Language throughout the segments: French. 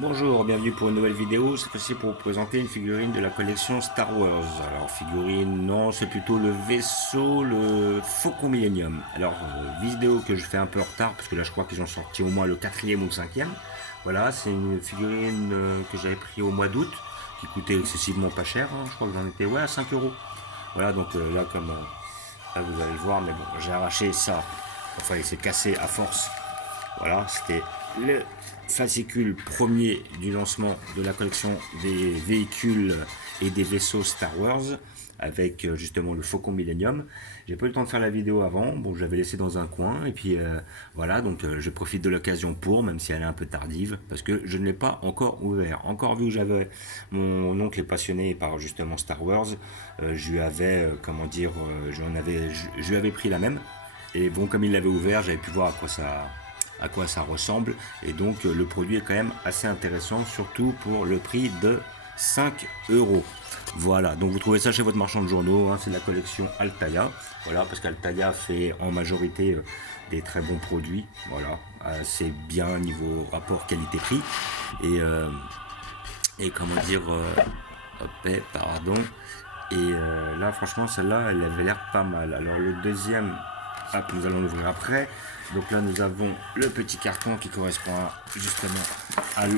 Bonjour, bienvenue pour une nouvelle vidéo. Cette fois-ci pour vous présenter une figurine de la collection Star Wars. Alors figurine, non, c'est plutôt le vaisseau, le Faucon Millennium. Alors vidéo que je fais un peu en retard parce que là je crois qu'ils ont sorti au moins le quatrième ou le cinquième. Voilà, c'est une figurine que j'avais pris au mois d'août, qui coûtait excessivement pas cher. Je crois que j'en étais à 5 euros. Voilà, donc là comme là, vous allez le voir, mais bon, j'ai arraché ça. Enfin, il s'est cassé à force. Voilà, c'était le fascicule premier du lancement de la collection des véhicules et des vaisseaux Star Wars avec justement le Faucon Millennium. J'ai pas eu le temps de faire la vidéo avant, bon je l'avais laissé dans un coin et puis voilà, donc je profite de l'occasion pour, même si elle est un peu tardive, parce que je ne l'ai pas encore ouvert. Encore vu que j'avais, mon oncle est passionné par justement Star Wars, je lui avais, comment dire, je lui avais pris la même. Et bon, comme il l'avait ouvert, j'avais pu voir à quoi ça ressemble. Et donc, le produit est quand même assez intéressant, surtout pour le prix de 5 euros. Voilà, donc vous trouvez ça chez votre marchand de journaux, hein, c'est de la collection Altaïa. Voilà, parce qu'Altaïa fait en majorité des très bons produits. Voilà, c'est bien niveau rapport qualité-prix. Et, euh, et comment dire, pardon. Et là, franchement, celle-là, elle avait l'air pas mal. Alors, le deuxième, hop, nous allons l'ouvrir après. Donc là, nous avons le petit carton qui correspond justement à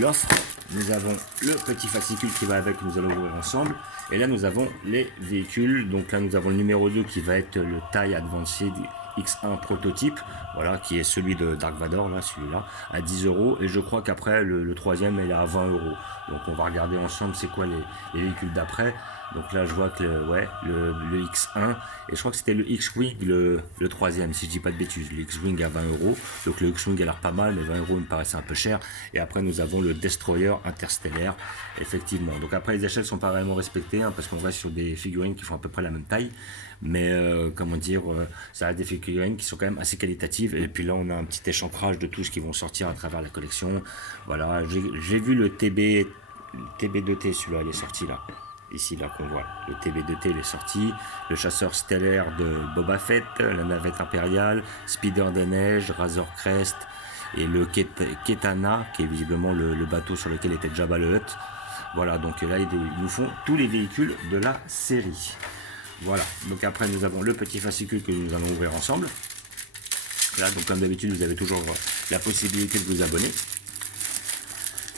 l'offre. Nous avons le petit fascicule qui va avec, que nous allons ouvrir ensemble. Et là, nous avons les véhicules. Donc là, nous avons le numéro 2 qui va être le TIE Advanced X1 prototype, voilà, qui est celui de Dark Vador, là, celui-là, à 10 euros. Et je crois qu'après, le troisième, il est à 20 euros. Donc on va regarder ensemble c'est quoi les véhicules d'après. Donc là, je vois que ouais, le X1, et je crois que c'était le X-Wing, le troisième, si je dis pas de bêtises. Le X-Wing à 20 euros. Donc le X-Wing a l'air pas mal, mais 20 euros me paraissait un peu cher. Et après, nous avons le Destroyer interstellaire, effectivement. Donc après, les échelles sont pas réellement respectées, hein, parce qu'on reste sur des figurines qui font à peu près la même taille. Mais comment dire, ça reste des figurines qui sont quand même assez qualitatives. Et puis là, on a un petit échancrage de tout ce qui vont sortir à travers la collection. Voilà, j'ai vu le TB2T, celui-là, il est sorti là. Ici, là qu'on voit, le TB2T il est sorti, le chasseur stellaire de Boba Fett, la navette impériale, Speeder des neiges, Razor Crest et le Ketana, qui est visiblement le bateau sur lequel était Jabba le Hutt. Voilà, donc là ils nous font tous les véhicules de la série. Voilà, donc après nous avons le petit fascicule que nous allons ouvrir ensemble. Là, donc comme d'habitude, vous avez toujours la possibilité de vous abonner.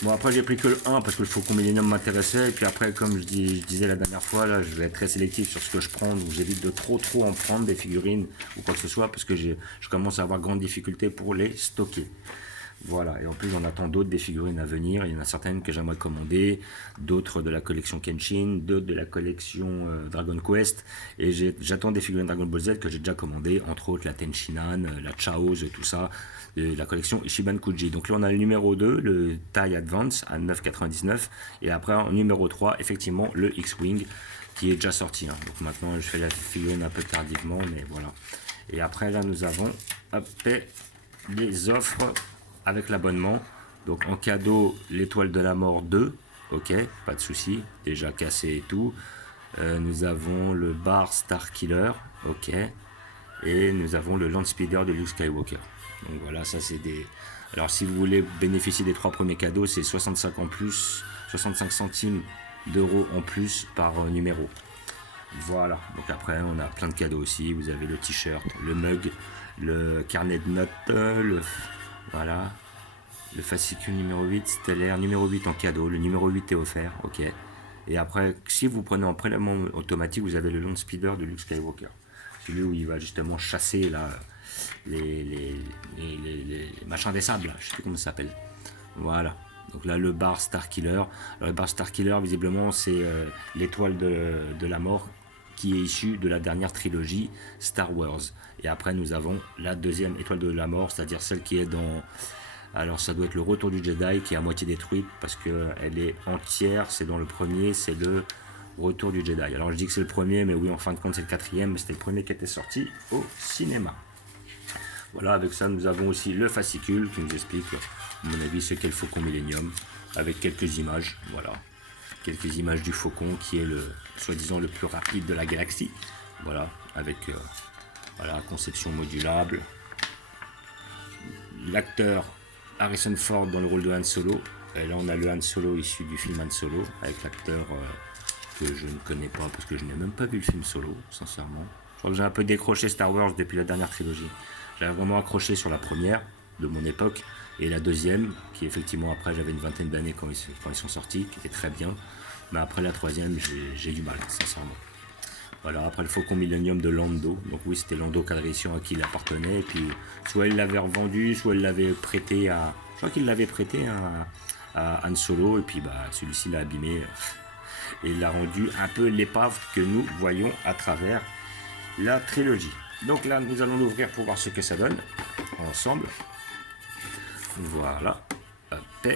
Bon, après j'ai pris que le 1 parce que le Faucon Millennium m'intéressait. Et puis après, comme je disais la dernière fois, là, je vais être très sélectif sur ce que je prends. Donc j'évite de trop en prendre des figurines ou quoi que ce soit parce que je commence à avoir grande difficulté pour les stocker. Voilà, et en plus j'en attends d'autres des figurines à venir. Il y en a certaines que j'aimerais commander, d'autres de la collection Kenshin, d'autres de la collection Dragon Quest. Et j'attends des figurines Dragon Ball Z que j'ai déjà commandées, entre autres la Tenshinhan, la Chao's, tout ça, la collection Ishiban Kuji. Donc là on a le numéro 2, le TIE Advance à 9,99. Et après en numéro 3, effectivement, le X-Wing qui est déjà sorti. Hein. Donc maintenant je fais la figurine un peu tardivement, mais voilà. Et après là nous avons hop, les offres avec l'abonnement. Donc en cadeau, l'étoile de la mort 2, ok, pas de souci, déjà cassé et tout. Nous avons le bar Star Killer, ok, et nous avons le Land Speeder de Luke Skywalker. Donc voilà, ça c'est des. Alors si vous voulez bénéficier des 3 premiers cadeaux, c'est 65 en plus, 65 centimes d'euros en plus par numéro. Voilà, donc après on a plein de cadeaux aussi. Vous avez le t-shirt, le mug, le carnet de notes, voilà, le fascicule numéro 8, stellaire, numéro 8 en cadeau, le numéro 8 est offert, ok. Et après, si vous prenez en prélèvement automatique, vous avez le Land Speeder de Luke Skywalker. Celui où il va justement chasser là, les machins des sables, je sais plus comment ça s'appelle. Voilà. Donc là, le bar Star Killer. Alors, le bar Star Killer, visiblement, c'est l'étoile de la mort qui est issue de la dernière trilogie Star Wars. Et après, nous avons la deuxième étoile de la mort, c'est-à-dire celle qui est dans. Alors, ça doit être le retour du Jedi qui est à moitié détruite parce qu'elle est entière. C'est dans le premier, c'est le retour du Jedi. Alors, je dis que c'est le premier, mais oui, en fin de compte, c'est le quatrième, mais c'était le premier qui était sorti au cinéma. Voilà, avec ça, nous avons aussi le fascicule qui nous explique, à mon avis, ce qu'est le Faucon Millennium, avec quelques images, voilà. Quelques images du Faucon qui est le soi-disant le plus rapide de la galaxie. Voilà, avec voilà, conception modulable. L'acteur Harrison Ford dans le rôle de Han Solo. Et là, on a le Han Solo issu du film Han Solo, avec l'acteur que je ne connais pas, parce que je n'ai même pas vu le film Solo, sincèrement. Je crois que j'ai un peu décroché Star Wars depuis la dernière trilogie. J'avais vraiment accroché sur la première, de mon époque, et la deuxième, qui effectivement, après, j'avais une vingtaine d'années quand ils sont sortis, qui était très bien. Mais après la troisième, j'ai du mal, sincèrement. Voilà, après le Faucon Millennium de Lando. Donc oui, c'était Lando Calrissian à qui il appartenait. Et puis, soit il l'avait revendu, soit il l'avait prêté à... Je crois qu'il l'avait prêté à Han Solo. Et puis, bah, celui-ci l'a abîmé. Et il l'a rendu un peu l'épave que nous voyons à travers la trilogie. Donc là, nous allons l'ouvrir pour voir ce que ça donne. Ensemble. Voilà. Hop.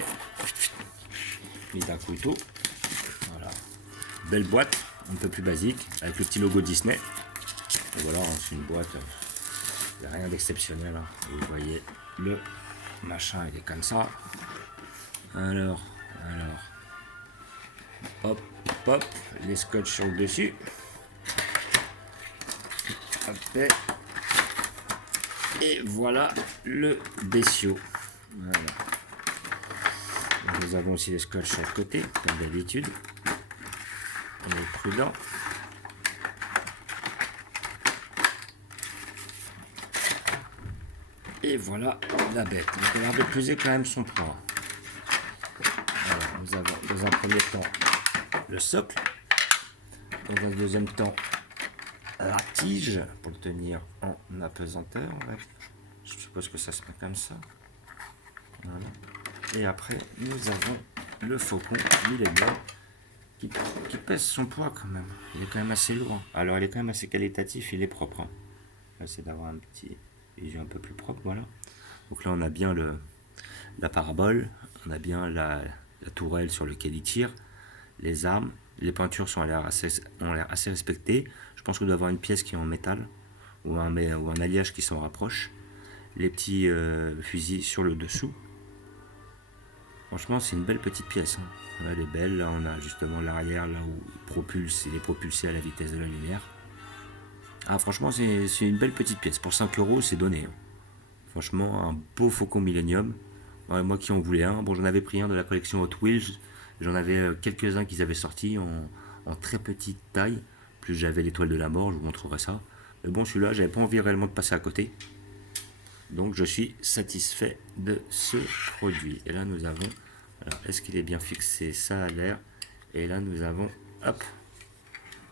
Mis d'un couteau. Voilà. Belle boîte. Un peu plus basique, avec le petit logo Disney. Et voilà, c'est une boîte, il n'y a rien d'exceptionnel. Hein. Vous voyez, le machin, il est comme ça. Alors, hop, hop, les scotch sur le dessus. Hop, et voilà le bestiau. Voilà. Nous avons aussi les scotch sur le côté, comme d'habitude. On est prudent. Et voilà la bête. Il a l'air de peser quand même son poids. Alors, nous avons dans un premier temps le socle. Dans un deuxième temps la tige pour le tenir en apesanteur. Je suppose que ça se met comme ça. Voilà. Et après, nous avons le Faucon Millennium. Qui pèse son poids quand même. Il est quand même assez lourd. Alors il est quand même assez qualitatif, il est propre. Hein. Là c'est d'avoir un petit visu un peu plus propre, voilà. Donc là on a bien la parabole, on a bien la tourelle sur laquelle il tire, les armes, les peintures ont l'air assez respectées. Je pense qu'on doit avoir une pièce qui est en métal ou un alliage qui s'en rapproche. Les petits fusils sur le dessous. Franchement, c'est une belle petite pièce. Hein. Elle est belle. Là, on a justement l'arrière, là où il est propulsé à la vitesse de la lumière. Ah, franchement, c'est une belle petite pièce. Pour 5 €, c'est donné. Hein. Franchement, un beau Faucon Millennium. Ouais, moi qui en voulais un. Bon, j'en avais pris un de la collection Hot Wheels. J'en avais quelques-uns qu'ils avaient sortis en très petite taille. Plus j'avais l'étoile de la mort, je vous montrerai ça. Mais bon, celui-là, j'avais pas envie réellement de passer à côté. Donc je suis satisfait de ce produit. Et là nous avons, alors est-ce qu'il est bien fixé? Ça a l'air. Et là nous avons, hop,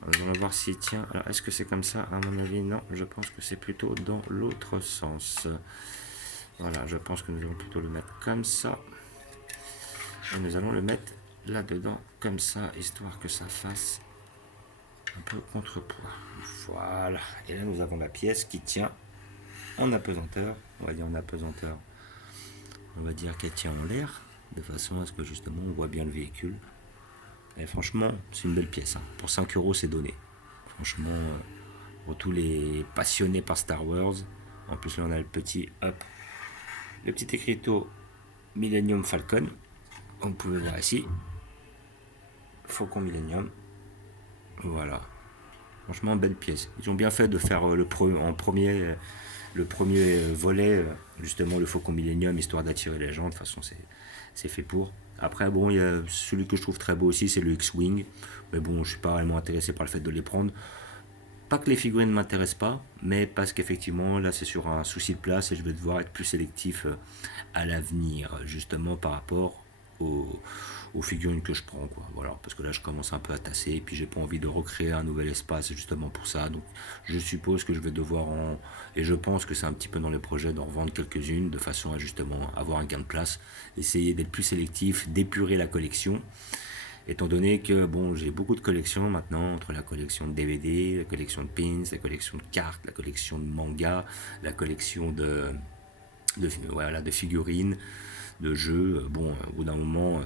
on va voir s'il tient. Alors est-ce que c'est comme ça? À mon avis non, je pense que c'est plutôt dans l'autre sens. Voilà, je pense que nous allons plutôt le mettre comme ça. Et nous allons le mettre là-dedans comme ça, histoire que ça fasse un peu contrepoids. Voilà, et là nous avons la pièce qui tient en apesanteur. On va dire en apesanteur, on va dire qu'elle tient en l'air, de façon à ce que justement on voit bien le véhicule. Et franchement, c'est une belle pièce. Hein. Pour 5 €, c'est donné. Franchement, pour tous les passionnés par Star Wars. En plus, là, on a le petit écriteau Millennium Falcon. On peut le voir ici. Faucon Millennium. Voilà. Franchement, belle pièce. Ils ont bien fait de faire le premier volet, justement le Faucon Millennium, histoire d'attirer les gens. De toute façon, c'est fait pour. Après, bon, il y a celui que je trouve très beau aussi, c'est le X-Wing. Mais bon, je suis pas réellement intéressé par le fait de les prendre. Pas que les figurines ne m'intéressent pas, mais parce qu'effectivement, là, c'est sur un souci de place et je vais devoir être plus sélectif à l'avenir, justement par rapport aux figurines que je prends, quoi. Voilà, parce que là je commence un peu à tasser et puis j'ai pas envie de recréer un nouvel espace justement pour ça. Donc je suppose que je vais devoir et je pense que c'est un petit peu dans les projets d'en revendre quelques-unes de façon à justement avoir un gain de place, essayer d'être plus sélectif, d'épurer la collection, étant donné que bon, j'ai beaucoup de collections maintenant, entre la collection de DVD, la collection de pins, la collection de cartes, la collection de mangas, la collection de figurines, de jeux. Bon, au bout d'un moment,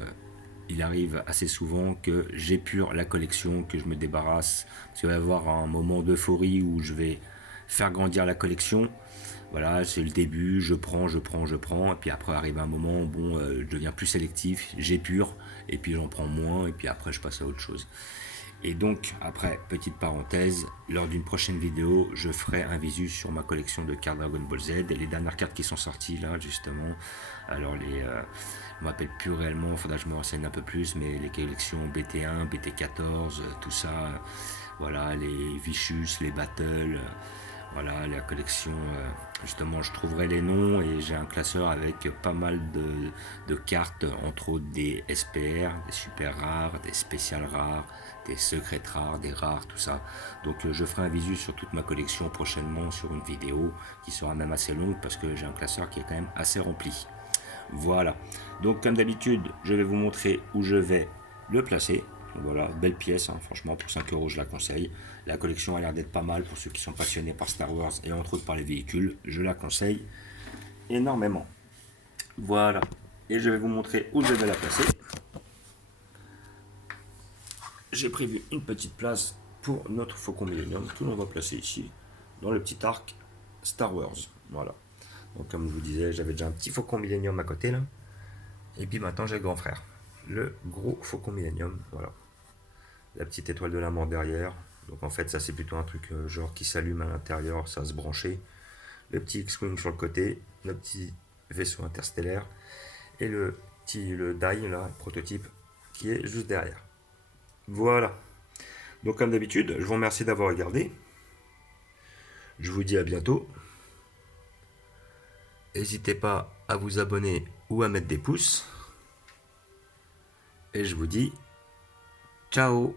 il arrive assez souvent que j'épure la collection, que je me débarrasse, parce qu'il va y avoir un moment d'euphorie où je vais faire grandir la collection. Voilà, c'est le début, je prends, et puis après arrive un moment, bon, je deviens plus sélectif, j'épure, et puis j'en prends moins, et puis après je passe à autre chose. Et donc, après, petite parenthèse, lors d'une prochaine vidéo, je ferai un visu sur ma collection de cartes Dragon Ball Z et les dernières cartes qui sont sorties là, justement. Alors, je ne m'appelle plus réellement, il faudra que je me renseigne un peu plus, mais les collections BT1, BT14, tout ça, voilà, les Vicious, les Battles, voilà, la collection, justement, je trouverai les noms et j'ai un classeur avec pas mal de cartes, entre autres des SPR, des super rares, des spéciales rares, des secrètes rares, des rares, tout ça. Donc je ferai un visu sur toute ma collection prochainement sur une vidéo qui sera même assez longue parce que j'ai un classeur qui est quand même assez rempli. Voilà. Donc comme d'habitude, je vais vous montrer où je vais le placer. Voilà, belle pièce, hein, franchement, pour 5 euros, je la conseille. La collection a l'air d'être pas mal pour ceux qui sont passionnés par Star Wars et entre autres par les véhicules. Je la conseille énormément. Voilà. Et je vais vous montrer où je vais la placer. J'ai prévu une petite place pour notre Faucon Millennium que l'on va placer ici, dans le petit arc Star Wars. Voilà. Donc comme je vous disais, j'avais déjà un petit Faucon Millennium à côté là. Et puis maintenant j'ai le grand frère. Le gros Faucon Millennium. Voilà. La petite étoile de la mort derrière. Donc en fait ça c'est plutôt un truc genre qui s'allume à l'intérieur, ça va se brancher. Le petit X-Wing sur le côté, le petit vaisseau interstellaire et le die là, le prototype qui est juste derrière. Voilà. Donc comme d'habitude, je vous remercie d'avoir regardé. Je vous dis à bientôt. N'hésitez pas à vous abonner ou à mettre des pouces. Et je vous dis ciao.